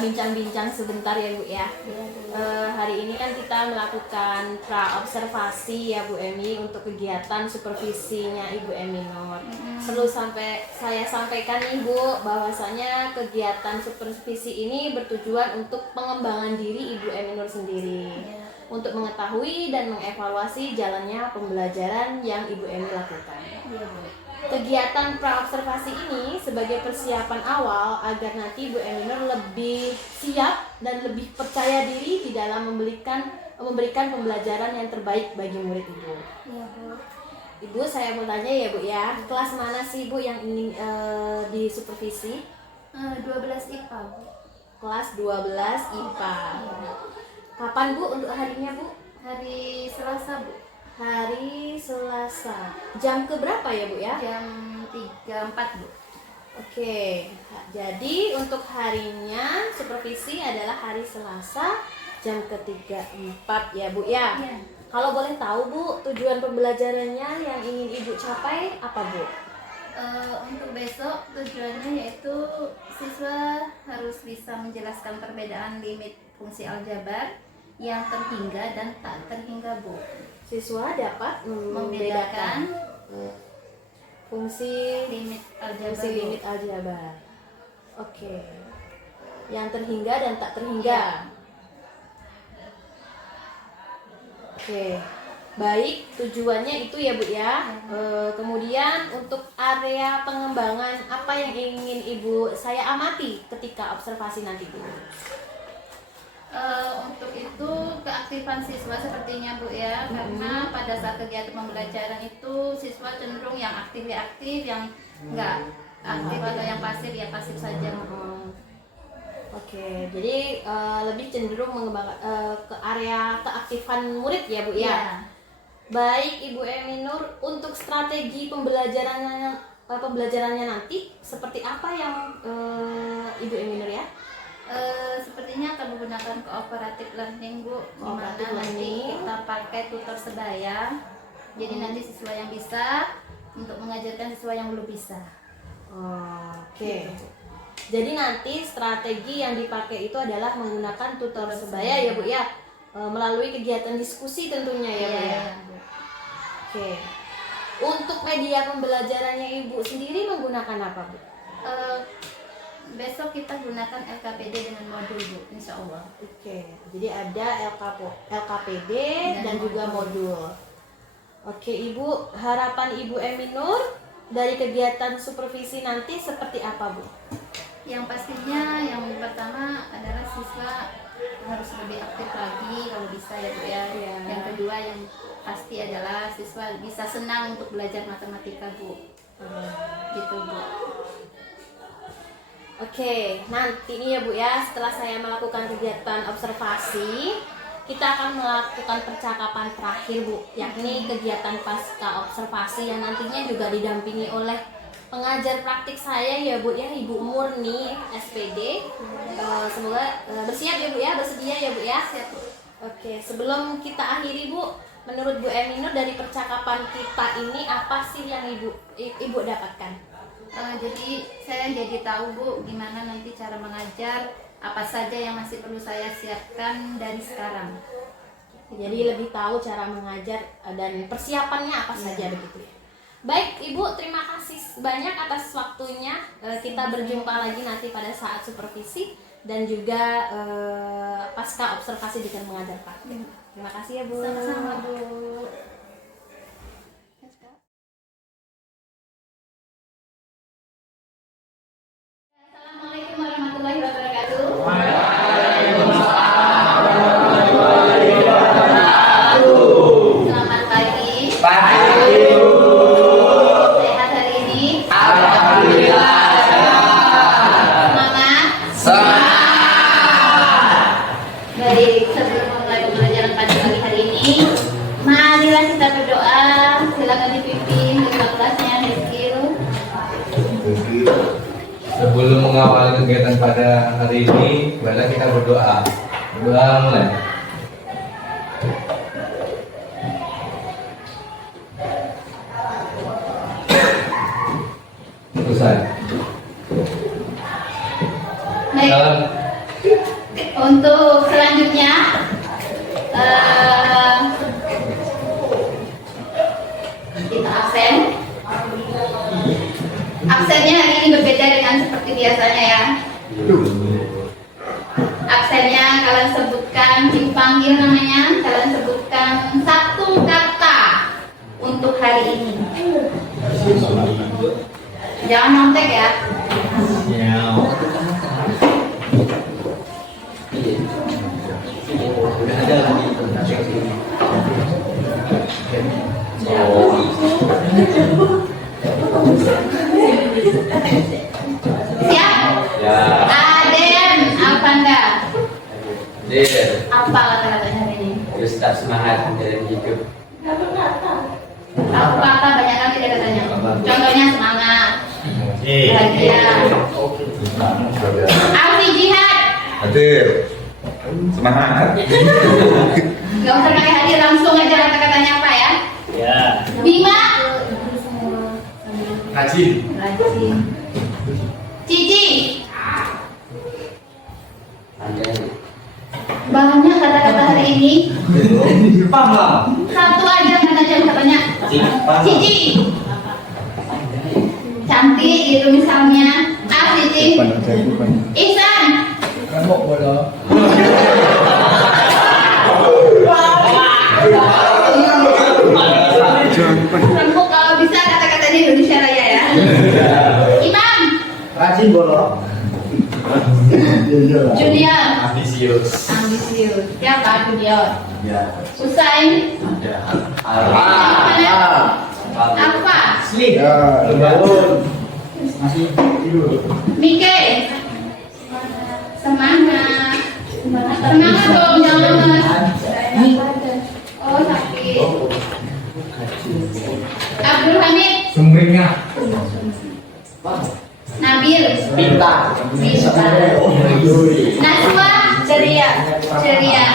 bincang-bincang sebentar ya Bu ya. Hari ini kan kita melakukan pra-observasi ya Bu Emi untuk kegiatan supervisinya Ibu Emi Nur. Perlu saya sampaikan nih Bu, bahwasanya kegiatan supervisi ini bertujuan untuk pengembangan diri Ibu Emi Nur sendiri, untuk mengetahui dan mengevaluasi jalannya pembelajaran yang Ibu Emi lakukan. Kegiatan pra-observasi ini sebagai persiapan awal agar nanti Bu Emi Nur lebih siap dan lebih percaya diri di dalam memberikan pembelajaran yang terbaik bagi murid Ibu. Iya, Bu. Ibu, saya mau tanya ya Bu ya, kelas mana sih Bu yang ingin disupervisi? 12 IPA, Bu. Kelas 12 IPA. Kapan Bu untuk harinya Bu? Hari Selasa, Bu. Hari Selasa. Jam ke berapa ya Bu ya? Jam 3.4, Bu. Oke, jadi untuk harinya supervisi adalah hari Selasa jam ke-3.4 ya Bu ya? Iya. Kalau boleh tahu Bu, tujuan pembelajarannya yang ingin Ibu capai apa Bu? Untuk besok tujuannya yaitu siswa harus bisa menjelaskan perbedaan limit fungsi aljabar yang terhingga dan tak terhingga, Bu. Siswa dapat Membedakan fungsi limit aljabar. fungsi limit aljabar. Oke. Yang terhingga dan tak terhingga. Iya. Oke. Baik, tujuannya itu ya Bu ya. Kemudian untuk area pengembangan apa yang ingin Ibu saya amati ketika observasi nanti Bu? Untuk itu keaktifan siswa sepertinya Bu ya, karena pada saat kegiatan pembelajaran itu siswa cenderung yang aktif ya aktif, yang enggak aktif atau yang pasif ya pasif saja. Oke, jadi lebih cenderung mengembangkan ke area keaktifan murid ya Bu ya. Iya. Baik Ibu Emi Nur, untuk strategi pembelajarannya nanti seperti apa yang Ibu Emi Nur ya? Sepertinya akan menggunakan cooperative learning, Bu, di mana Cooperative nanti learning. kita pakai tutor sebaya. Jadi nanti siswa yang bisa untuk mengajarkan siswa yang belum bisa. Oke. Jadi nanti strategi yang dipakai itu adalah menggunakan tutor sebaya ya Bu ya, melalui kegiatan diskusi tentunya ya Bu ya. Oke. Untuk media pembelajarannya Ibu sendiri menggunakan apa Bu? Besok kita gunakan LKPD dengan modul, Bu, insya Allah. Oke. Jadi ada LKPD dan juga modul. Oke Ibu, harapan Ibu Emi Nur dari kegiatan supervisi nanti seperti apa Bu? Yang pastinya yang pertama adalah siswa harus lebih aktif lagi kalau bisa ya Bu ya. Iya. Yang kedua yang pasti adalah siswa bisa senang untuk belajar matematika, Bu. Gitu, Bu. Oke, nanti nih ya Bu ya, setelah saya melakukan kegiatan observasi, kita akan melakukan percakapan terakhir Bu, yakni kegiatan pasca observasi yang nantinya juga didampingi oleh pengajar praktik saya ya Bu ya, Ibu Murni SPD. Semoga bersiap ya Bu ya, bersedia ya Bu ya. Oke, sebelum kita akhiri Bu, menurut Bu Emi Nur dari percakapan kita ini apa sih yang Ibu dapatkan? Jadi saya jadi tahu, Bu, gimana nanti cara mengajar, apa saja yang masih perlu saya siapkan dari sekarang. Jadi lebih tahu cara mengajar dan persiapannya apa saja begitu ya. Baik Ibu, terima kasih banyak atas waktunya. Kita berjumpa lagi nanti pada saat supervisi dan juga pasca observasi dengan mengajar praktik. Terima kasih ya Bu. Sama-sama, Bu. Assalamualaikum warahmatullahi wabarakatuh. Selamat pagi. Sehat hari ini? Alhamdulillah. Semangat. Baik, sebelum memulai pembelajaran pada pagi hari ini, marilah kita berdoa. Silakan dipimpin ketua kelasnya, Rizkil. Sebelum mengawali kegiatan pada hari ini, marilah kita berdoa. Berdoa mulai. Selesai. Baik. Salam. Untuk selanjutnya kita absen. Absennya hari ini berbeda dengan seperti biasanya ya. Absennya kalian sebutkan, dipanggil namanya, kalian sebutkan satu kata untuk hari ini. Jangan nyontek ya. Siap? Ya. Aden, Alfanda. Dir, Apa kata-katanya hari ini? harus tetap semangat menjalani hidup. Aku kata banyak kali dia katanya. Contohnya semangat, bahagia. Alfi Jihad. Hadir. Semangat. Gak usah pakai hadir, langsung aja kata-katanya apa ya? Ya. Bima. Rajin. Rajin. Cici. Banyak kata-kata hari ini. Paham. Satu aja katanya bisa banyak. Cici. Cantik gitu misalnya. Ah, Cici. Ihsan. Rembuk kalau bisa kata-katanya Indonesia Raya ya. Imam. Rajin bolong. Junior. Ambisius. Ambisius. Siapa Junior? Ya. Usain. Ada. Apa? Sleep. Bangun. Masih tidur. Mike. Semangat. Semangat dong, jangan lemas. Oh, sakit. Abdul Hamid. Sumringah. Nabil. Bintang. Bisa. Naswa. Ceria. Ceria.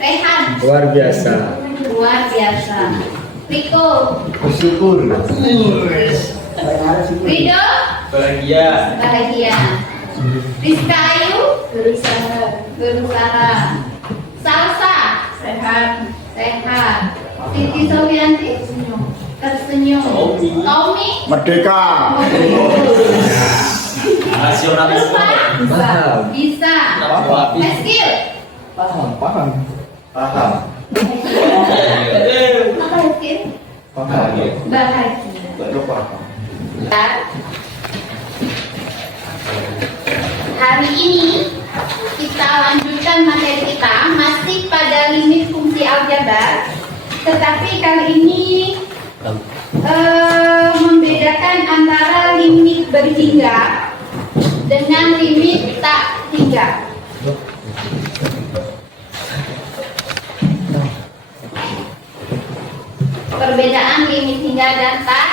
Rehan. Luar biasa. Luar biasa. Riko. Bersyukur. Rido. Bahagia. Bahagia. Rizka Ayu. Berusaha. Berusaha. Salsa. Sehat. Sehat. Titi Sofianti. Tersenyum. Tommy. Merdeka. Nasionalisme. Paham. Bisa. Apa? Eskil. Paham. Paham. Paham. Apa Eskil? Bahagia. Bahagia. Baru paham. Hari ini kita lanjutkan materi kita masih pada limit fungsi aljabar, tetapi kali ini membedakan antara limit berhingga dengan limit tak hingga. Perbedaan limit hingga dan tak.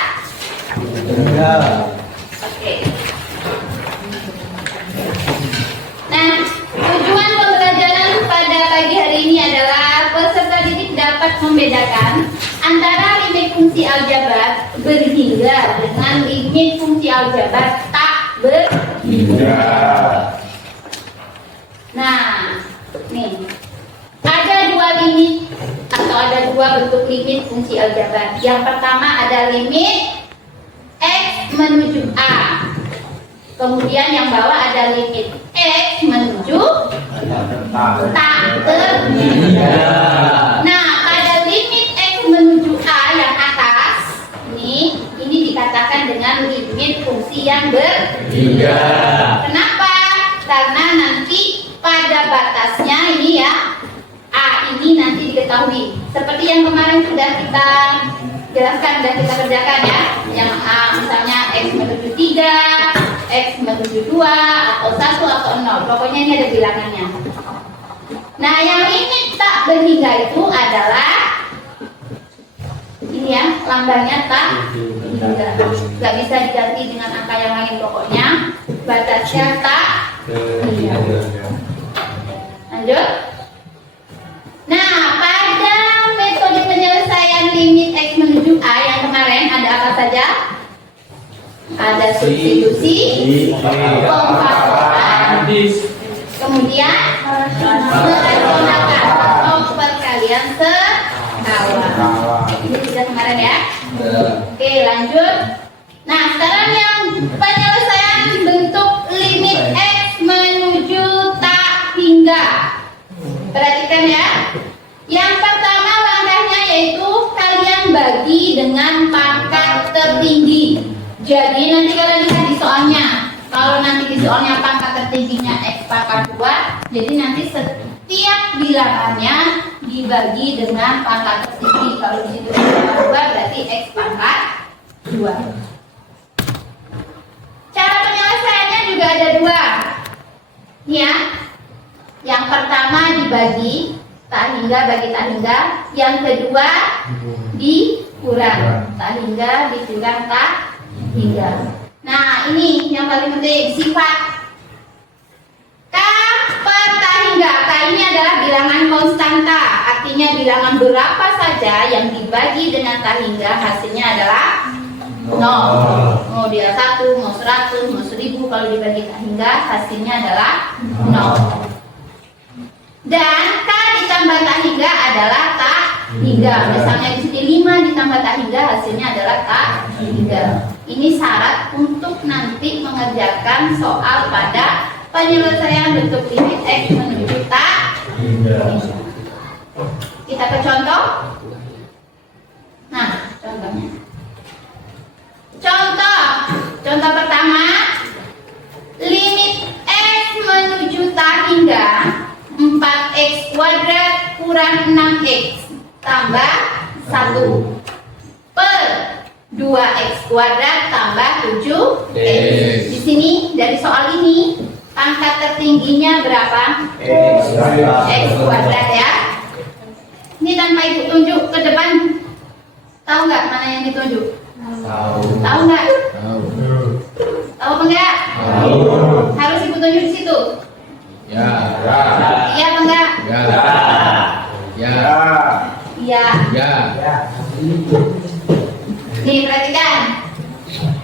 Oke. Nah, tujuan pembelajaran pada pagi hari ini adalah peserta didik dapat membedakan antara limit fungsi aljabar berhingga dengan limit fungsi aljabar tak berhingga. Nah, nih ada dua limit atau ada dua bentuk limit fungsi aljabar. Yang pertama ada limit X menuju A. Kemudian yang bawah ada limit X menuju tak berhingga. Nah, pada limit X menuju A yang atas, ini dikatakan dengan limit fungsi yang berhingga. Kenapa? Karena nanti pada batasnya ini ya, A ini nanti diketahui. Seperti yang kemarin sudah kita jelaskan, sudah kita kerjakan ya. Yang A misalnya X menuju 3, X menuju 2, atau 1 atau 0. Pokoknya ini ada bilangannya. Nah, yang limit tak berhingga itu adalah ini ya, lambangnya tak berhingga. Gak bisa diganti dengan angka yang lain, pokoknya batasnya tak berhingga. Lanjut. Nah, pada metode penyelesaian limit X menuju A yang kemarin ada apa saja? Ada substitusi, pemfaktoran, kemudian Oh, perkalian bawah. Ini sudah kemarin ya. Oke, lanjut. Nah, sekarang yang penyelesaian bentuk limit X menuju tak hingga. Perhatikan ya. Yang pertama langkahnya yaitu kalian bagi dengan pangkat tertinggi. Jadi nanti kalian lihat di soalnya. Kalau nanti di soalnya pangkat tertingginya X pangkat 2, jadi nanti setiap bilangannya dibagi dengan pangkat tertinggi. Kalau di situ X pangkat 2 berarti X pangkat 2. Cara penyelesaiannya juga ada 2. Ya. Yang pertama dibagi tak hingga bagi tak hingga, yang kedua dikurang tak hingga dikurang tak hingga. Nah, ini yang paling penting, sifat K per tak hingga. K ini adalah bilangan konstanta, artinya bilangan berapa saja yang dibagi dengan tak hingga hasilnya adalah 0. Mau dia 1, mau 100, mau 1000, kalau dibagi tak hingga hasilnya adalah 0. Dan K ditambah tak hingga adalah tak hingga. Misalnya di sini 5 ditambah tak hingga hasilnya adalah tak hingga. Ini syarat untuk nanti mengerjakan soal pada penyelesaian bentuk limit X menuju tak hingga. Kita ke contoh. Nah, contohnya. Contoh pertama, limit X menuju tak hingga 4x kuadrat kurang 6x tambah 1 per 2x kuadrat tambah 7x. Di sini dari soal ini pangkat tertingginya berapa? X kuadrat ya. Ini tanpa ibu tunjuk ke depan. Tahu nggak mana yang ditunjuk? Tahu nggak? Tahu apa enggak? Harus ibu tunjuk di situ. Ya. Iya apa enggak? Ya. Ya. Iya. Ya. Nih perhatikan.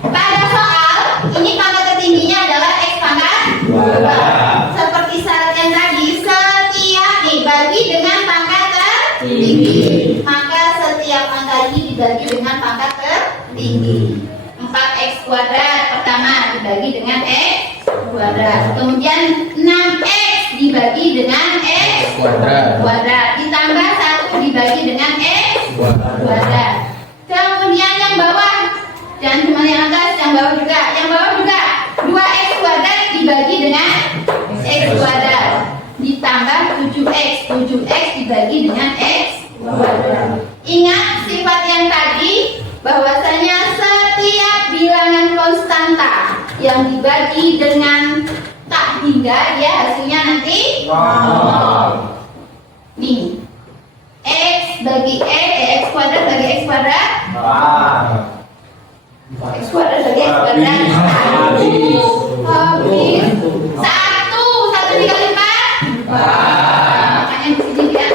Pada soal ini pangkat tertingginya adalah X pangkat 2. Seperti syarat yang tadi, setiap dibagi dengan pangkat tertinggi, maka setiap angka ini dibagi dengan pangkat tertinggi. 4x kuadrat pertama dibagi dengan X kuadrat, kemudian 6x dibagi dengan X kuadrat, ditambah 1 dibagi dengan X kuadrat. Kemudian yang bawah, jangan cuma yang atas, yang bawah juga 2x kuadrat dibagi dengan X kuadrat, ditambah 7x dibagi dengan X kuadrat. Ingat sifat yang tadi, bahwasanya setiap bilangan konstanta yang dibagi dengan tak hingga dia hasilnya nanti 0. Nih, X bagi X kuadrat bagi X kuadrat, X kuadrat bagi X kuadrat, habis 1 dikali 4, makanya di sini dia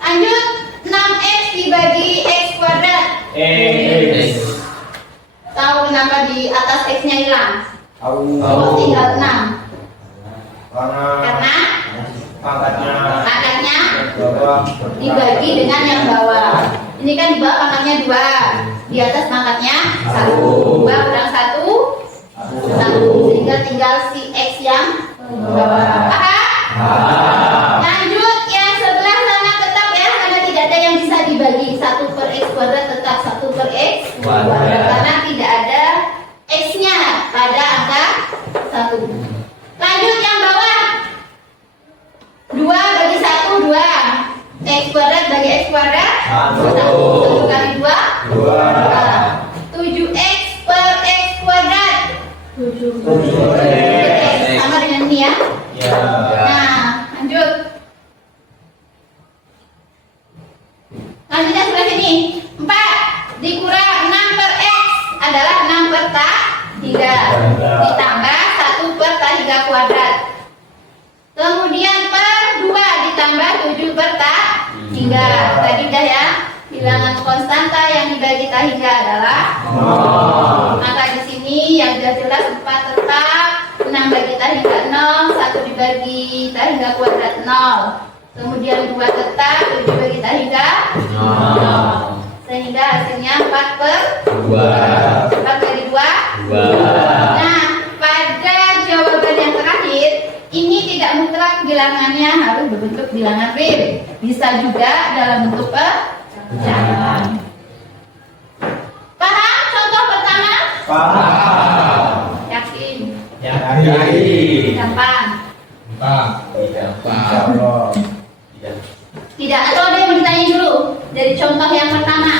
lanjut. 6x dibagi X kuadrat, tahu kenapa di atas X-nya hilang? Oh, tinggal 6. Karena pangkatnya dibagi dengan yang bawah. Ini kan di bawah pangkatnya 2, di atas pangkatnya 1. 2 kurang 1, 1. Sehingga tinggal si X yang bawah. Lanjut, yang sebelah sana tetap ya, karena tidak ada yang bisa dibagi. 1 per X kuadrat tetap 1 per X kuadrat, karena tidak ada X-nya pada angka 1. Lanjut yang bawah, 2 bagi 1 2, X kuadrat bagi X kuadrat 1 kali 2 7x per X kuadrat 7x, sama dengan ini ya. Nah, lanjut. Lanjutnya sebelah sini, 4 dikurang 6 per X adalah 6 per tak hingga, ditambah 1 per tak hingga kuadrat, kemudian per 2 ditambah 7 per tak hingga. Tadi dah ya, bilangan konstanta yang dibagi tak hingga adalah 0. Maka di sini yang sudah jelas 4 tetap, 6 6 bagi tak hingga 0, 1 dibagi tak hingga kuadrat 0. Kemudian 2 tetap, 7 dibagi tak hingga 0. Sehingga hasilnya 4/2. 4 kali 2. Nah, pada jawaban yang terakhir, ini tidak mutlak bilangannya harus berbentuk bilangan real. Bisa juga dalam bentuk pecahan. Paham contoh pertama? Paham. Yakin? Yakin. Gampang? Insyaallah. Tidak, atau ada yang mau ditanya dulu dari contoh yang pertama?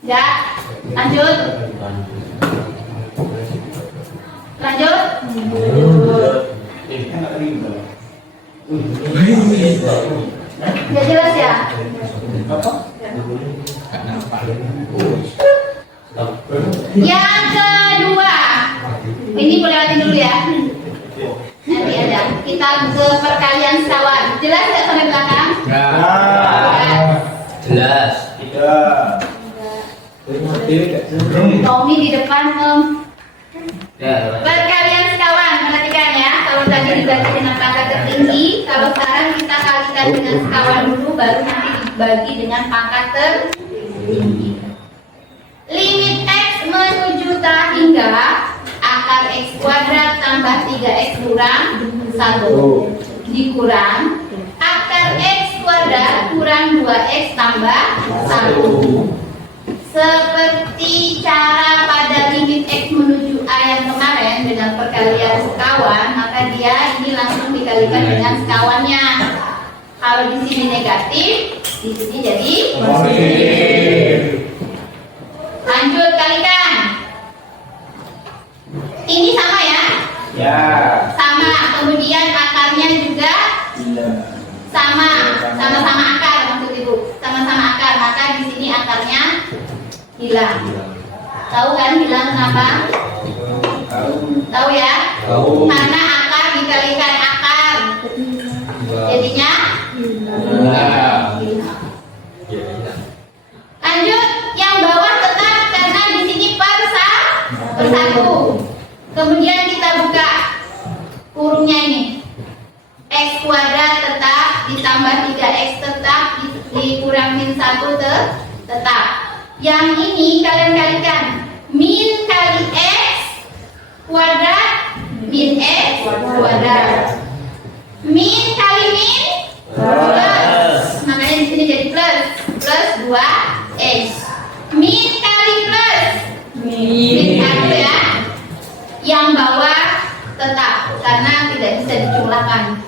Enggak? Lanjut? Lanjut? Nggak jelas ya? Yang kedua, ini boleh lewatin dulu ya. Nanti ada. Kita ke perkalian sekawan. Jelas nggak sampai belakang? Jelas. Tommy di depan perkalian sekawan. Perhatikan ya. Kalau tadi dibagi dengan pangkat tertinggi, kalau sekarang kita kalikan dengan sekawan dulu, baru nanti dibagi dengan pangkat tertinggi. Limit x menuju tak hingga akar x kuadrat tambah 3x kurang 1 dikurang akar x kuadrat kurang 2x tambah 1. Seperti cara pada limit x menuju a yang kemarin dengan perkalian sekawan, maka dia ini langsung dikalikan dengan sekawannya. Kalau di sini negatif, di sini jadi positif. Lanjut kalikan. Ini sama ya? Ya. Sama. Kemudian akarnya juga sama. Sama-sama akar maksud ibu. Sama-sama akar. Maka di sini akarnya hilang. Tahu kan hilang kenapa? Tahu ya? Tahu. Karena akar dikalikan akar. Jadinya hilang. Lanjut. Yang bawah tetap karena di sini per 1. Kemudian kita buka kurungnya ini. X kuadrat tetap ditambah 3x tetap dikurang min 1 tetap. Yang ini kalian kalikan. Min kali x kuadrat min x kuadrat. Min kali min plus. Makanya di sini jadi plus 2x. Min kali plus min 1 ya. Yang bawah tetap karena tidak bisa dijumlahkan.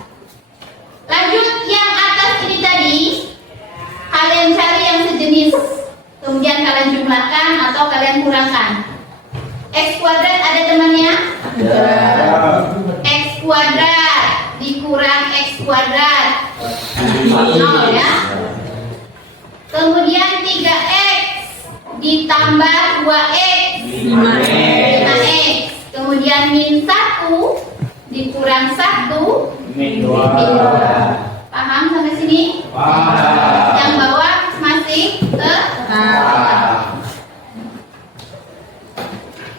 Lanjut yang atas ini tadi kalian cari yang sejenis, kemudian kalian jumlahkan atau kalian kurangkan. X kuadrat ada temannya? X kuadrat dikurang x kuadrat 0 ya. Kemudian 3x ditambah 2x 5x. Kemudian min 1 dikurang 1 min 2. Paham sampai sini? Paham. Yang bawah masih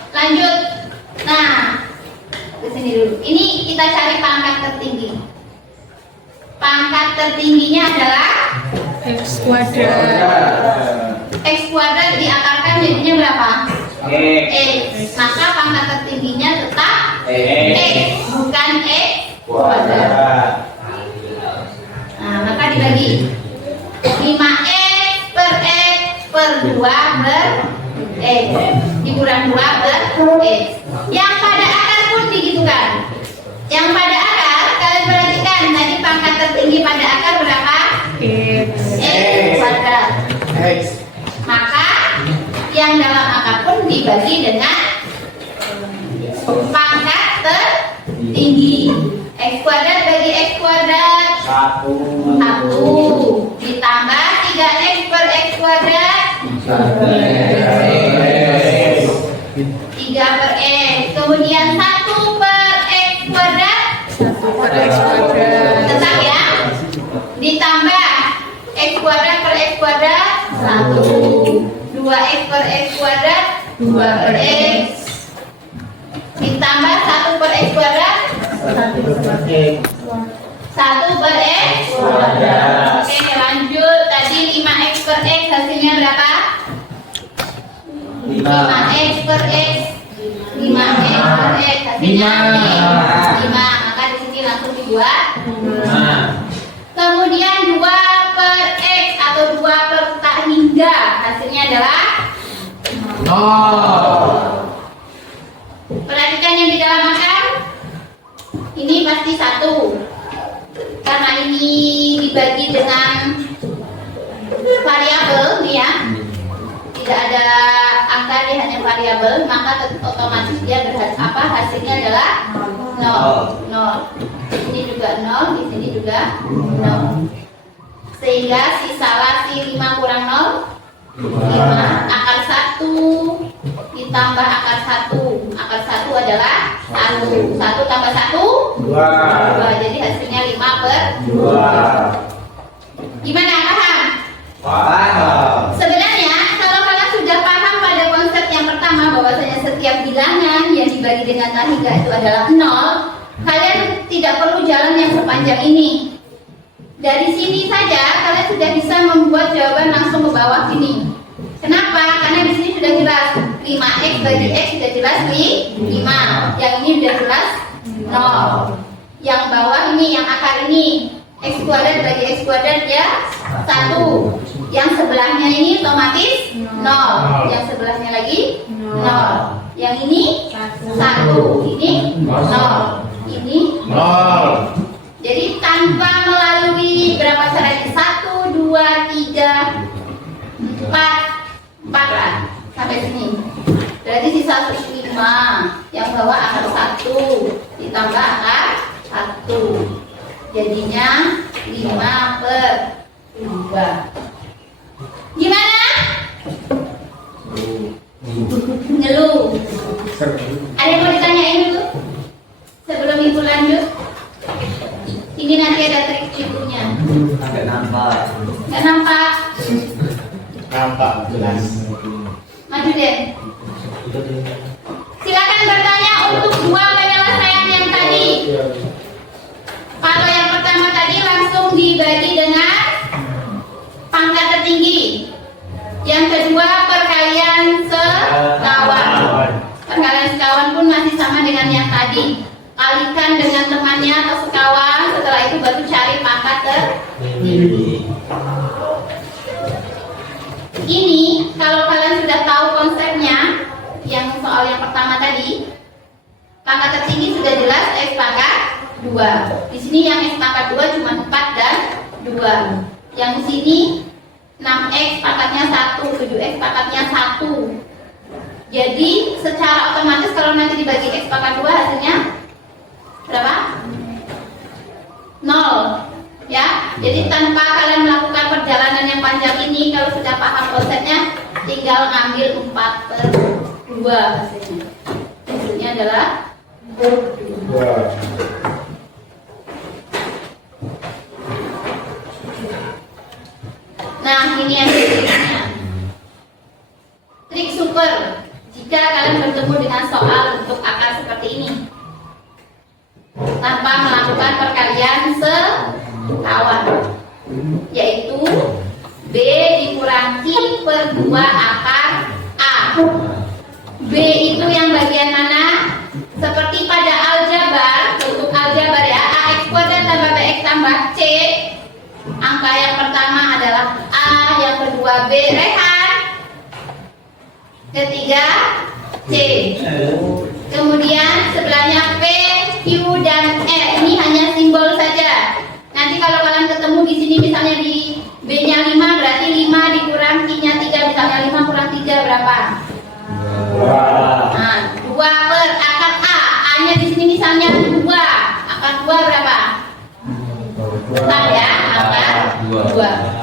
lanjut. Nah, ke sini dulu. Ini kita cari pangkat tertinggi. Pangkat tertingginya adalah X kuadrat. x kuadrat diakarkan jadinya berapa? X. Maka pangkat tertingginya tetap x, bukan x kuadrat. Nah, maka dibagi 5x per x per 2 per x dikurang 2 per x. Yang pada akar pun digitukan. Yang pada akar kalian perhatikan tadi pangkat tertinggi pada akar berapa? X kuadrat. Maka yang dalam akar pun dibagi dengan pangkat tertinggi. X kuadrat bagi x kuadrat 1 ditambah 3x per x kuadrat 3 per x. Kemudian 1 per x kuadrat tetap ya, ditambah x kuadrat per x kuadrat 1, 2x per x kuadrat 2 per x, ditambah 1 per X kuadrat. Oke, lanjut. Tadi 5X per X hasilnya berapa? 5X per X. 5X per X hasilnya 5. Maka di sini langsung dibuat. Kemudian 2 per X atau 2 per tak hingga hasilnya adalah perhatikan yang di dalam akar. Ini pasti 1. Karena ini dibagi dengan variabel nih ya. Tidak ada angka, dia hanya variabel, maka otomatis dia hasilnya adalah 0. Ini juga 0, di sini juga 0. Sehingga sisalah si 5 kurang 0 5. Akar 1 ditambah akar 1. Akar 1 adalah 1. 1 tambah 1 2. Jadi hasilnya 5 per 2. Gimana, paham? Sebenarnya kalau kalian sudah paham pada konsep yang pertama bahwasanya setiap bilangan yang dibagi dengan tak hingga itu adalah 0, kalian tidak perlu jalan yang sepanjang ini. Dari sini saja kalian sudah bisa membuat jawaban langsung ke bawah sini. Kenapa? Karena di sini sudah jelas 5X bagi X sudah jelas 5. Yang ini sudah jelas 0. Yang bawah ini, yang akar ini X kuadrat bagi X kuadrat ya 1. Yang sebelahnya ini otomatis 0. Yang sebelahnya lagi 0. Yang ini 1. Ini 0. Ini 0. Jadi tanpa melalui berapa caranya? 1, 2, 3, 4 lah sampai sini. Berarti sisa 5. Yang bawah akar 1 ditambah akar 1. Jadinya 5 per 2. Gimana? Ngeluh. Ada yang mau ditanyain dulu? Sebelum ibu lanjut. Ini nanti ada trik ibunya. Nggak nampak. Nggak nampak? Nampak jelas. Maju deh. Silakan bertanya untuk 2 penyelesaian yang tadi. Kalau yang pertama tadi langsung dibagi dengan pangkat tertinggi. Yang kedua perkalian sekawan. Perkalian sekawan pun masih sama dengan yang tadi. Kalikan dengan temannya atau sekawan. Setelah itu baru cari pangkat tertinggi. Ini kalau kalian sudah tahu konsepnya, yang soal yang pertama tadi, pangkat tertinggi sudah jelas X pangkat 2. Di sini yang X pangkat 2 cuma 4 dan 2. Yang di sini 6X pangkatnya 1, 7X pangkatnya 1. Jadi secara otomatis kalau nanti dibagi X pangkat 2 hasilnya berapa? 0. Ya, jadi tanpa kalian melakukan perjalanan yang panjang ini, kalau sudah paham konsepnya, tinggal ngambil 4 per 2 hasilnya. Hasilnya adalah 2. Nah, ini yang triknya. Trik super. Jika kalian bertemu dengan soal untuk akar seperti ini, tanpa melakukan perkalian sekawan, yaitu B dikurangi per 2 akar A. B itu yang bagian mana? Seperti pada aljabar, untuk aljabar ya, AX kuadrat tambah BX tambah C. Angka yang pertama adalah A, yang kedua B, Rehan. Ketiga C. Kemudian sebelahnya P, Q dan R. Ini hanya simbol saja. Nanti kalau kalian ketemu di sini misalnya di B-nya 5, berarti 5 dikurang Q-nya 3, misalnya 5 kurang 3 berapa? 2. Nah, 2 per akar A. A-nya di sini misalnya 2. Akar 2 berapa? 4 ya, akar 2.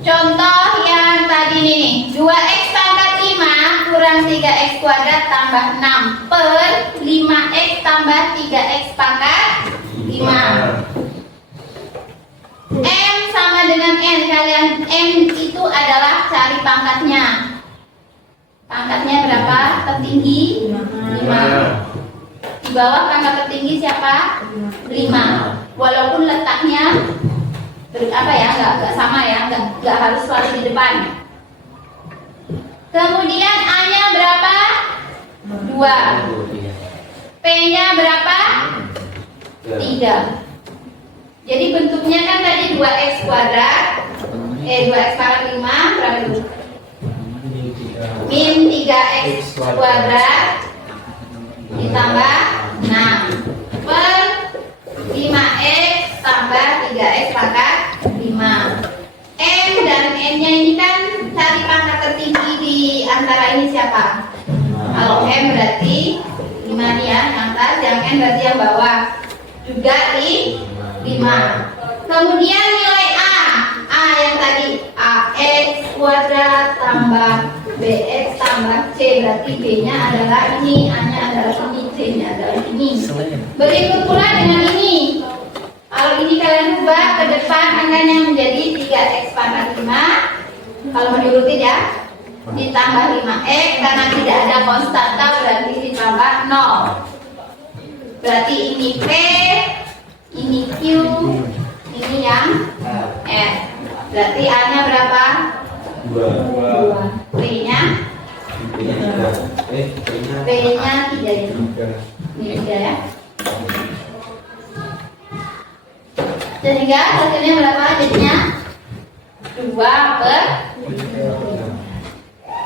Contoh yang tadi nih, 2X pangkat 5 kurang 3X kuadrat tambah 6 per 5X tambah 3X pangkat 5. M sama dengan N. Kalian M itu adalah cari pangkatnya. Pangkatnya berapa? Tertinggi 5. Di bawah pangkat tertinggi siapa? 5. Walaupun letaknya nggak sama ya, nggak harus selalu di depan. Kemudian A-nya berapa? 2. P-nya berapa? 3. Jadi bentuknya kan tadi 2x kuadrat, 2x pangkat 5 berapa itu? Min 3x kuadrat ditambah 6 per 5x tambah 3x pangkat 5. M dan N nya ini kan cari pangkat tertinggi di antara ini siapa? Kalau M berarti 5 nih ya, yang atas, yang N berarti yang bawah juga di 5. Kemudian nilai A yang tadi AX kuadrat tambah BX tambah C, berarti B nya adalah ini, A nya adalah ini, C nya adalah ini. Begitu pula dengan ini. Kalau ini kalian ubah ke depan angkanya menjadi 3x pangkat 5. Kalau mau diurutin ya, ditambah 5x karena tidak ada konstanta berarti ditambah 0. Berarti ini P, ini Q, ini yang F. Berarti A nya berapa? 2. P nya? P nya 3 ini. Ini 3 ya. Sehingga hasilnya berapa jadinya? 2 per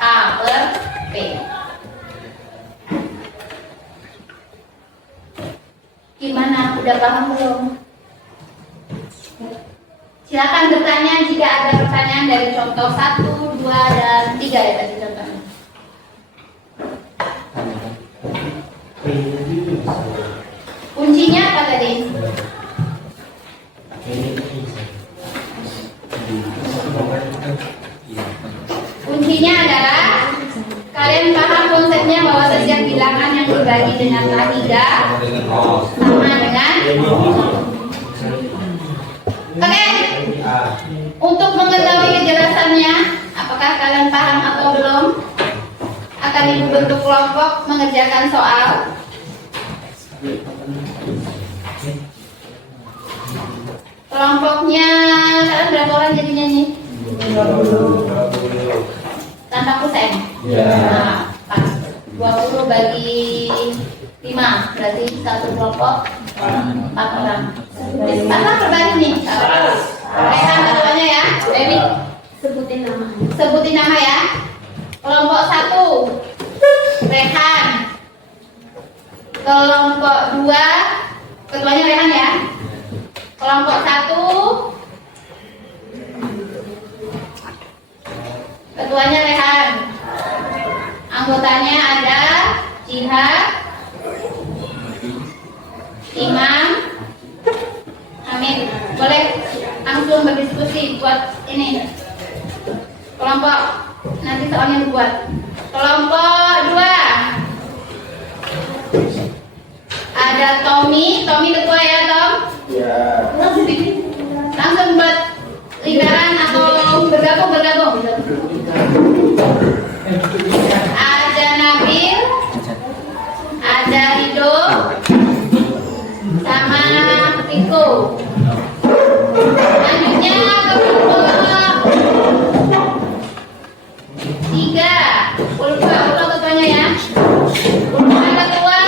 A per P. Gimana? Udah paham belum? Silakan bertanya jika ada pertanyaan dari contoh 1, 2, dan 3 ya tadi contohnya. Kuncinya apa tadi? Kuncinya adalah kalian paham konsepnya bahwa setiap bilangan yang dibagi dengan ketiga sama dengan. Oke. Untuk mengetahui kejelasannya, apakah kalian paham atau belum? Akan ibu bentuk kelompok mengerjakan soal. Kelompoknya kalian berapa orang jadinya nih? 20. Tanpa kusen? Nah, 20 bagi 5 berarti satu kelompok 4 orang. Apa berbagi nih? Rehan ketuanya ya, Baby. Sebutin nama. Sebutin nama ya. Kelompok 1 Rehan. Kelompok 2 ketuanya Rehan ya. Kelompok 1 ketuanya Rehan. Anggotanya ada Jihad, Imam, Amin. Boleh langsung berdiskusi buat ini kelompok, nanti soalnya buat kelompok 2 ada Tommy ketua ya Tom? Ya. Langsung buat lingkaran atau bergabung. Ada Nabil, ada Rido, sama Riko. Selanjutnya ke kelompok 3 Ulfa ketuanya ya. Ulfa ketua,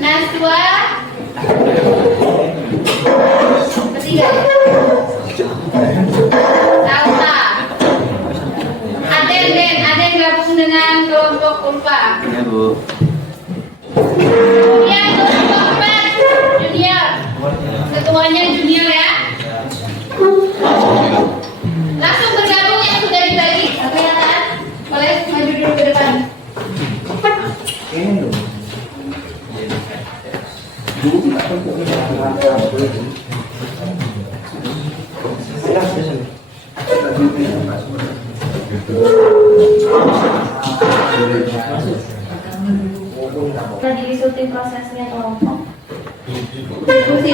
Naswa ketiga ya. Salsa. Aden gabung dengan kelompok Ulfa. Ya, Bu. Kemudian kelompok 4 Junior. Ketuanya Junior ya. Langsung bergabung yang sudah dibagi. Kelihatan? Boleh maju dulu ke depan. Tadi ikutin prosesnya kelompok. Diskusi.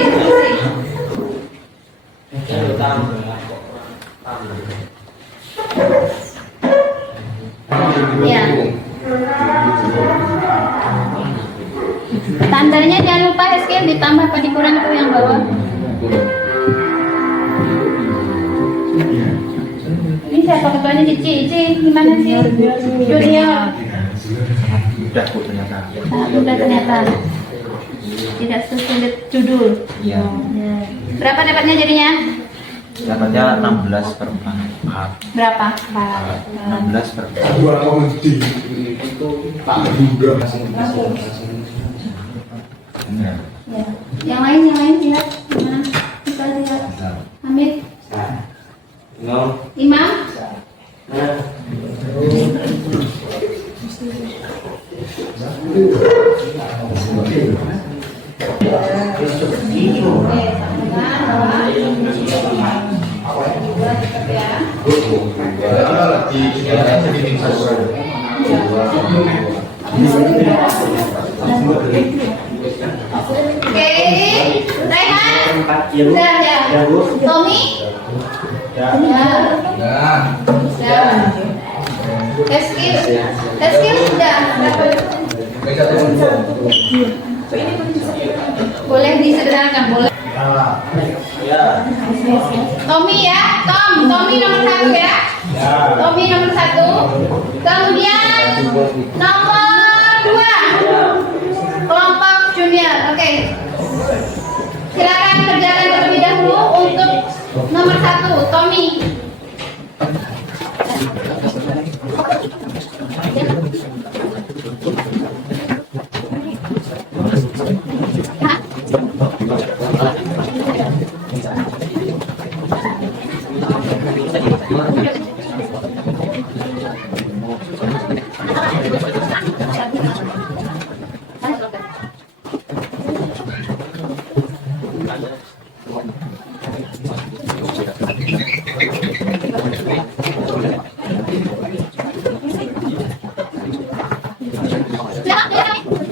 Ya. Standarnya jangan lupa SKM ditambah apa dikurang itu yang bawah. Ini siapa ketuanya Cici? Gimana sih? Junior. Udah kok ternyata. Udah ternyata. Tidak sesulit judul. Iya. Ya. Berapa dapatnya jadinya? Dapatnya 16/4. Berapa? 16/4. Ya. Yang lain lihat. Mana? Kita lihat. Hamid. Imam. Oke, Raihan. Sudah ya. Tommy. Ya. Eskil sudah. Boleh disederhanakan, boleh. Tommy ya, Tommy nomor 1 ya. Tommy nomor 1. Kemudian nomor 2 kelompok junior. Oke. Silakan kerjakan terlebih dahulu untuk nomor 1 Tommy.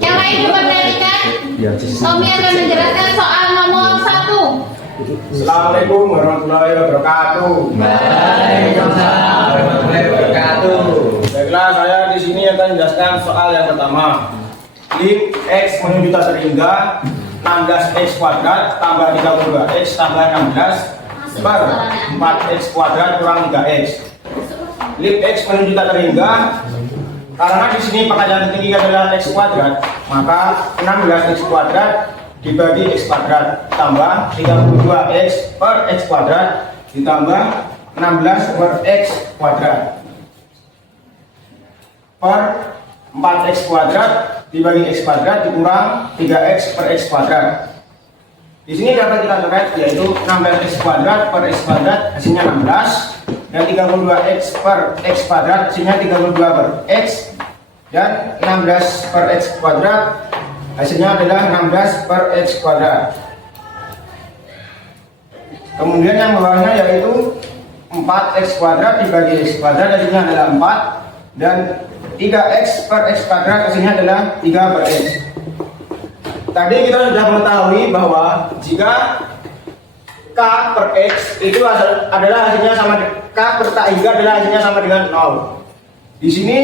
Yang lain juga menanyakan. Tommy akan menjelaskan soal nomor 1. Assalamualaikum warahmatullahi wabarakatuh. Waalaikumsalam warahmatullahi wabarakatuh. Baiklah, saya di sini akan menjelaskan soal yang pertama. Lim X menuju tak terhingga 16x kuadrat tambah 32x tambah 16 per 4x kuadrat kurang 3x. Lim X menuju tak terhingga, karena di sini pangkat tinggi adalah x kuadrat, maka 16x kuadrat dibagi x kuadrat tambah 32x per x kuadrat ditambah 16 per x kuadrat per 4x kuadrat dibagi x kuadrat dikurang 3x per x kuadrat. Di sini dapat kita coret, yaitu 16x kuadrat per x kuadrat hasilnya 16, dan 32x per x kuadrat hasilnya 32 per x, dan 16 per x kuadrat hasilnya adalah 16 per x kuadrat. Kemudian yang bawahnya yaitu 4x kuadrat dibagi x kuadrat hasilnya adalah 4, dan 3x per x kuadrat hasilnya adalah 3 per x. Tadi kita sudah mengetahui bahwa jika k per x itu adalah hasilnya sama, k per tak hingga adalah hasilnya sama dengan 0. Di sini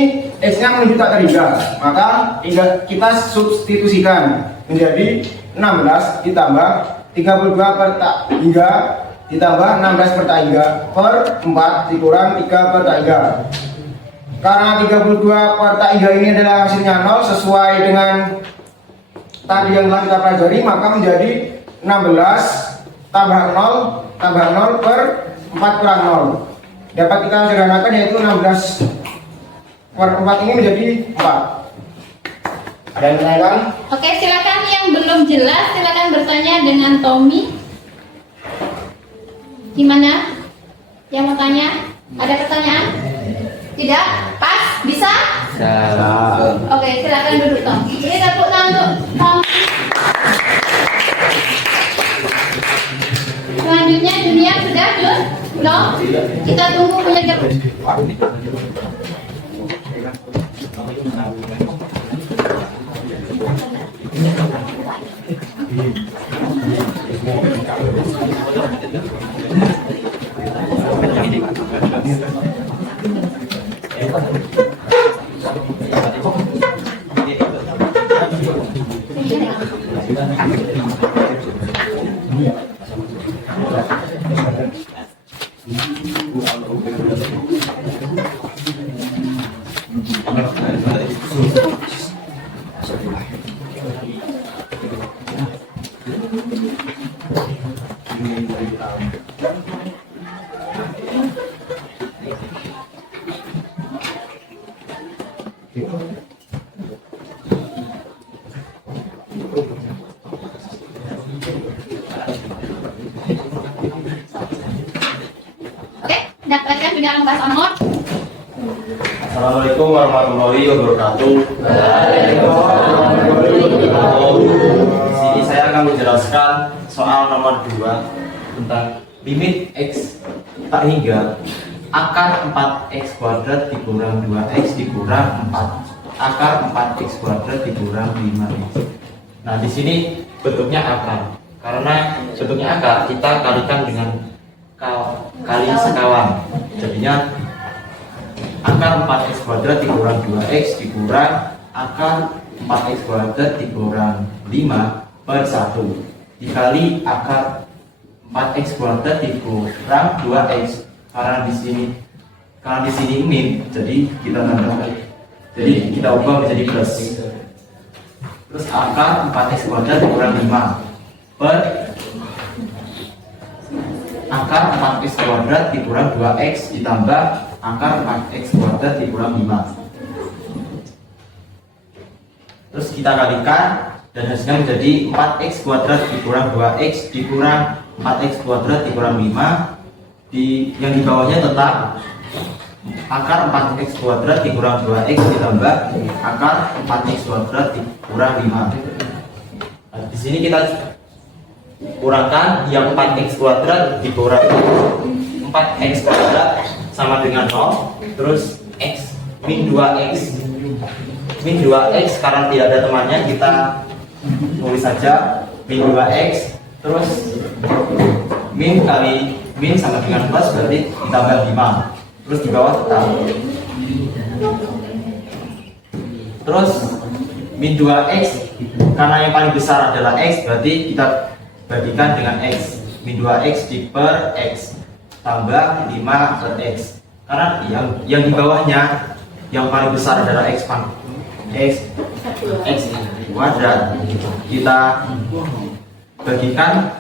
x-nya menuju tak terhingga, maka kita substitusikan menjadi 16 ditambah 32 per tak hingga ditambah 16 per tak hingga per 4 dikurang 3 per tak hingga. Karena 32 per tak hingga ini adalah hasilnya 0 sesuai dengan tadi yang telah kita pelajari, maka menjadi 16 tambah 0 per 4 kurang 0. Dapat kita sederhanakan yaitu 16 per 4 ini menjadi 4. Ada yang bertanya? Oke, silakan yang belum jelas silakan bertanya dengan Tommy. Gimana? Yang mau tanya? Ada pertanyaan? Tidak? Pas? Bisa? Oke, silakan duduk Tom. Ini tepuk tangan untuk Tom. Selanjutnya dunia sudah belum? Kita tunggu penyegar. Oke, dapatkan sudah membahas nomor. Assalamualaikum warahmatullahi wabarakatuh. Di sini saya akan menjelaskan soal nomor 2 tentang limit x tak hingga akar 4x kuadrat dikurang 2x dikurang 4 akar 4x kuadrat dikurang 5x. Nah, di sini bentuknya akar. Karena bentuknya akar, kita kalikan dengan kali sekawan. Jadinya akar 4x kuadrat dikurang 2x dikurang akar 4x kuadrat dikurang 5 per 1 dikali akar 4x kuadrat dikurang 2x. Karena di sini min, jadi kita tambahkan, jadi kita ubah menjadi plus. Terus akar 4x kuadrat dikurang 5 per akar 4x kuadrat dikurang 2x ditambah akar 4x kuadrat dikurang 5. Terus kita kalikan dan hasilnya menjadi 4x kuadrat dikurang 2x dikurang 4x kuadrat dikurang 5. Yang di bawahnya tetap akar 4x kuadrat dikurang 2x ditambah akar 4x kuadrat dikurang 5. Nah, di sini kita kurangkan yang 4x kuadrat dikurang 4x kuadrat sama dengan 0, terus x min 2x karena tidak ada temannya kita tulis saja min 2x, terus min kali min sama dengan plus berarti ditambah 5, terus di bawah tetap. Terus min 2x karena yang paling besar adalah x, berarti kita bagikan dengan x. Min 2x di per x tambah 5 per x. Karena yang di bawahnya yang paling besar adalah x kuadrat, kita bagikan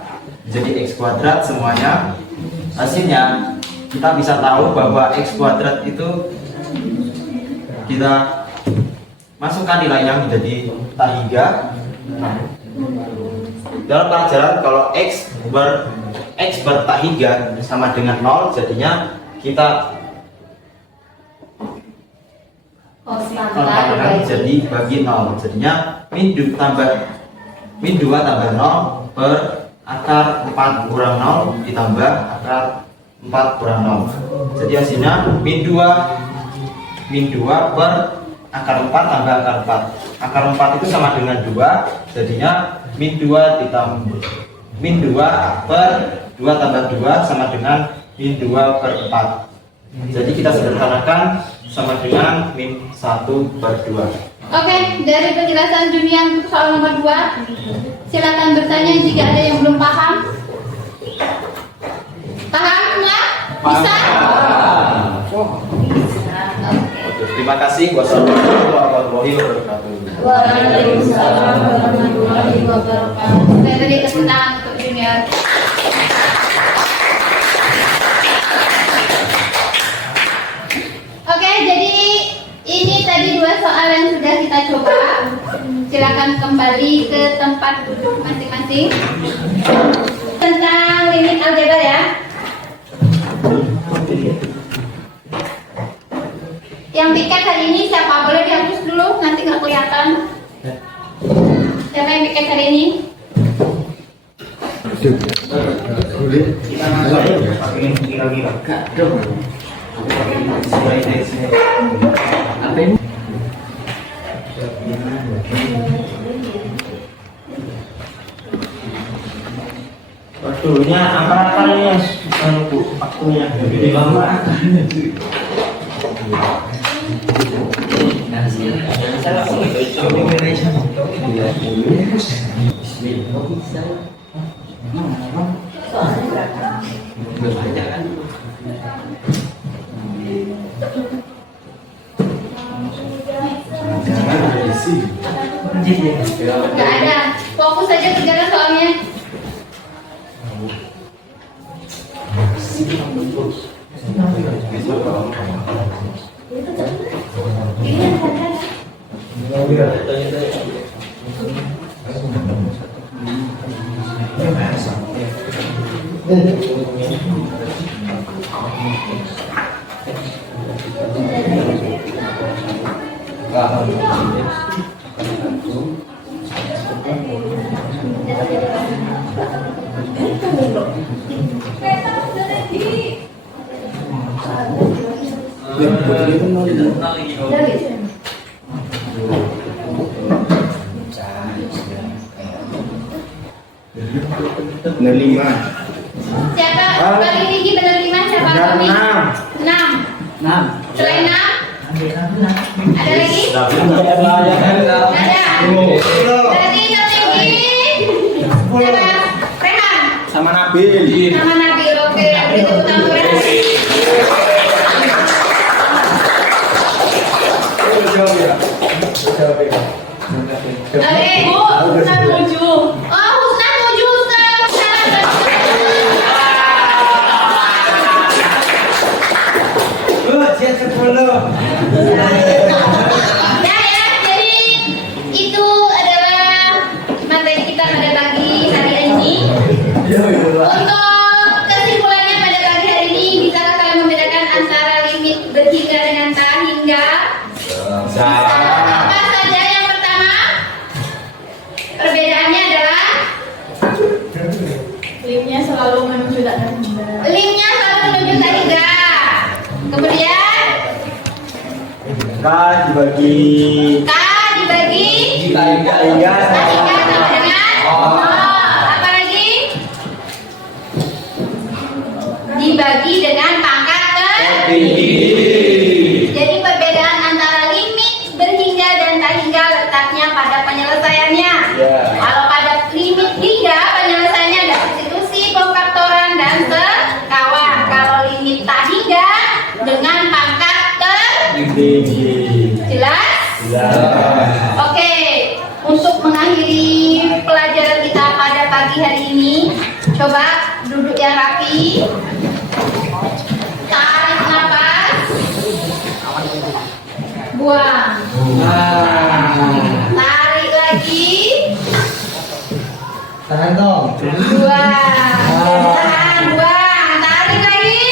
jadi x kuadrat semuanya. Hasilnya kita bisa tahu bahwa x kuadrat itu kita masukkan nilainya menjadi tak hingga. Dalam pelajaran kalau x ber tak hingga sama dengan 0, jadinya kita konstankan jadi bagi 0, jadinya min 2 tambah 0 per akar 4 kurang 0 ditambah akar 4 kurang 0. Jadi hasilnya min 2 per akar 4 tambah akar 4. Akar 4 itu sama dengan 2, jadinya min 2 ditambah min 2 per 2 tambah 2 sama dengan min 2 per 4. Jadi kita sederhanakan sama dengan min 1 per 2. Oke, dari penjelasan Junian untuk soal nomor 2, silakan bertanya jika ada yang belum paham. Paham semua? Bisa? Bisa. Oke. Terima kasih. Wassalamualaikum warahmatullahi wabarakatuh. Waalaikumsalam warahmatullahi wabarakatuh. Saya beri tepuk tangan untuk Junior. Oke, jadi ini tadi 2 soal yang sudah kita coba. Silakan kembali ke tempat duduk masing-masing. Tentang limit aljabar ya. Yang piket hari ini siapa? Boleh dihapus dulu, nanti nggak kelihatan. Siapa yang piket hari ini? Waktunya apa ya? Waktunya lebih lama. Nggak ada. Fokus saja kerjakan soalnya. Benar 5. Siapa paling tinggi benar 5? Siapa? Benar Kami? 6. 6. Selain 6? Ada lagi? Ada. Berarti yang tinggi siapa? Rehan Sama Nabil. sama Nabil. Oke, beri tepuk tangan untuk Rehan. Oke, Bu, Husna 7. Oh, Husna 7, Ya, jadi itu adalah materi kita pada pagi hari ini. Untuk kesimpulannya pada pagi hari ini, bisa kalian membedakan antara limit berhingga dengan tak hingga? Apa saja yang pertama? Perbedaannya adalah Limnya selalu menuju tak hingga. limnya selalu menuju tak hingga. Kemudian K dibagi K dibagi hingga tak hingga sama dengan nol. Apa lagi? Dibagi dengan pangkat tertinggi. Jadi perbedaan antara limit berhingga dan tak hingga letaknya pada penyelesaiannya. Kalau pada limit hingga penyelesaiannya ada substitusi, pemfaktoran dan sekawan. Kalau limit tak hingga dengan pangkat tertinggi. Jelas? Oke, untuk mengakhiri pelajaran kita pada pagi hari ini, coba duduk yang rapi. Tarik nafas. Buang. Tarik lagi. Tahan dong. Buang. Tahan, buang. Tarik lagi.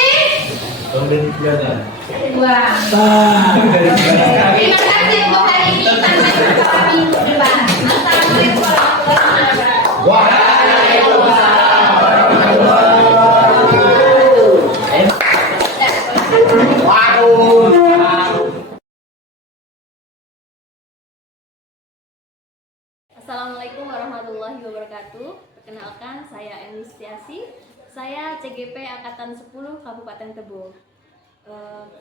Buang. Terima kasih untuk hari ini. Sampai jumpa minggu depan. Assalamualaikum warahmatullahi wabarakatuh. Assalamualaikum warahmatullahi wabarakatuh. Perkenalkan, saya Emistiasi. Saya CGP Angkatan 10 Kabupaten Tebo.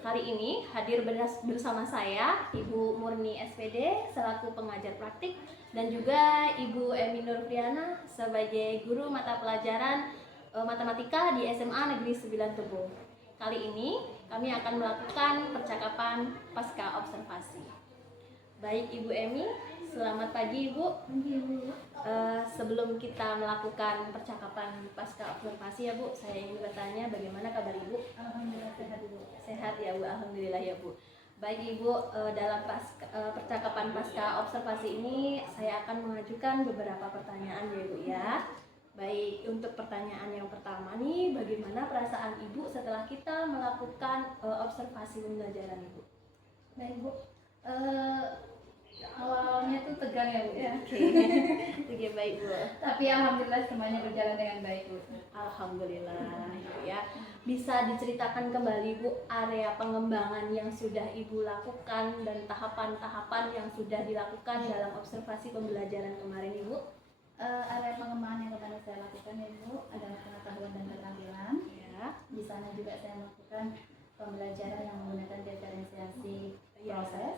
Kali ini hadir bersama saya Ibu Murni SPD selaku pengajar praktik dan juga Ibu Emi Nurpriana sebagai guru mata pelajaran matematika di SMA Negeri 9 Tebo. Kali ini kami akan melakukan percakapan pasca observasi. Baik Ibu Emi, selamat pagi Ibu. Sebelum kita melakukan percakapan pasca observasi ya Bu, saya ingin bertanya bagaimana kabar Ibu? Alhamdulillah sehat Bu. Sehat ya Bu, alhamdulillah ya Bu. Baik Ibu, dalam percakapan pasca observasi ini saya akan mengajukan beberapa pertanyaan ya Ibu ya. Baik, untuk pertanyaan yang pertama nih, bagaimana perasaan Ibu setelah kita melakukan observasi pembelajaran Ibu? Baik Bu. Awalnya tuh tegang ya Bu ya. Oke, baik Bu. Tapi alhamdulillah semuanya berjalan dengan baik Bu. Alhamdulillah ya. Bisa diceritakan kembali Bu area pengembangan yang sudah Ibu lakukan dan tahapan-tahapan yang sudah dilakukan dalam observasi pembelajaran kemarin Ibu? Area pengembangan yang kemarin saya lakukan ya Bu adalah pengetahuan dan keterampilan. Ya. Di sana juga saya melakukan pembelajaran yang menggunakan diferensiasi proses,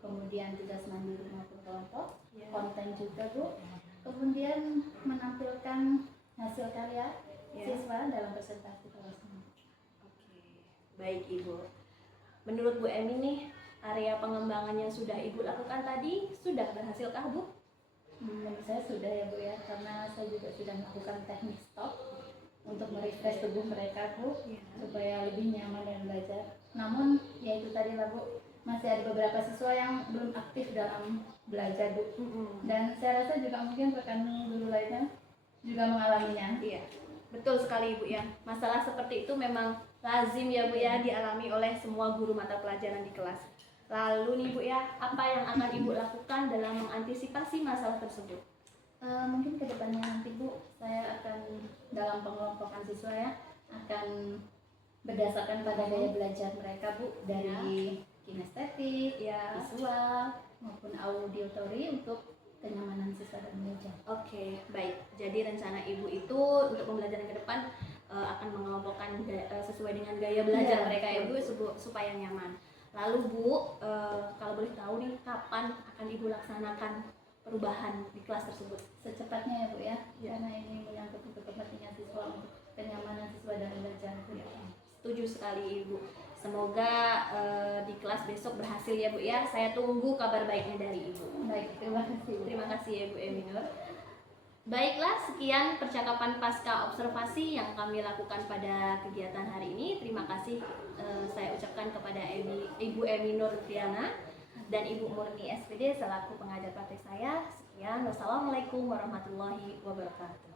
kemudian tugas mandiri maupun kelompok, konten juga Bu. kemudian menampilkan hasil karya Ya. siswa dalam presentasi kelasnya. Oke, baik Ibu. Menurut Bu Emi nih, area pengembangan yang sudah Ibu lakukan tadi sudah berhasilkah Bu? Menurut saya sudah ya Bu ya, karena saya juga sudah melakukan teknik stop untuk merefresh tubuh mereka Bu, Ya. supaya lebih nyaman dan belajar. Namun ya itu tadi lah Bu, masih ada beberapa siswa yang belum aktif dalam belajar Bu. Dan saya rasa juga mungkin rekan guru lainnya juga mengalaminya. Iya, betul sekali Ibu ya. Masalah seperti itu memang lazim ya Bu ya dialami oleh semua guru mata pelajaran di kelas. Lalu nih Bu ya, apa yang akan Ibu lakukan dalam mengantisipasi masalah tersebut? Mungkin kedepannya nanti Bu, saya akan dalam pengelompokan siswa ya, akan berdasarkan pada gaya belajar mereka Bu, dari kinestetik, Ya. visual, maupun auditory untuk kenyamanan siswa dan belajar. Oke, baik. Jadi rencana Ibu itu untuk pembelajaran ke depan akan mengelompokkan sesuai dengan gaya belajar Iya, mereka ya Bu, betul. supaya nyaman. Lalu Bu, kalau boleh tahu nih kapan akan Ibu laksanakan perubahan di kelas tersebut? Secepatnya ya Bu ya, Ya. karena ini menyangkut untuk kepentingan siswa, untuk kenyamanan siswa dan belajar Bu. Setuju sekali Ibu. Semoga di kelas besok berhasil ya Bu ya. Saya tunggu kabar baiknya dari Ibu. Baik, terima kasih Bu. Terima kasih ya Bu Emi Nur. Baiklah, sekian percakapan pasca observasi yang kami lakukan pada kegiatan hari ini. Terima kasih saya ucapkan kepada Ibu Emi Nur Triana dan Ibu Murni SPD selaku pengajar praktek saya. Sekian, wassalamualaikum warahmatullahi wabarakatuh.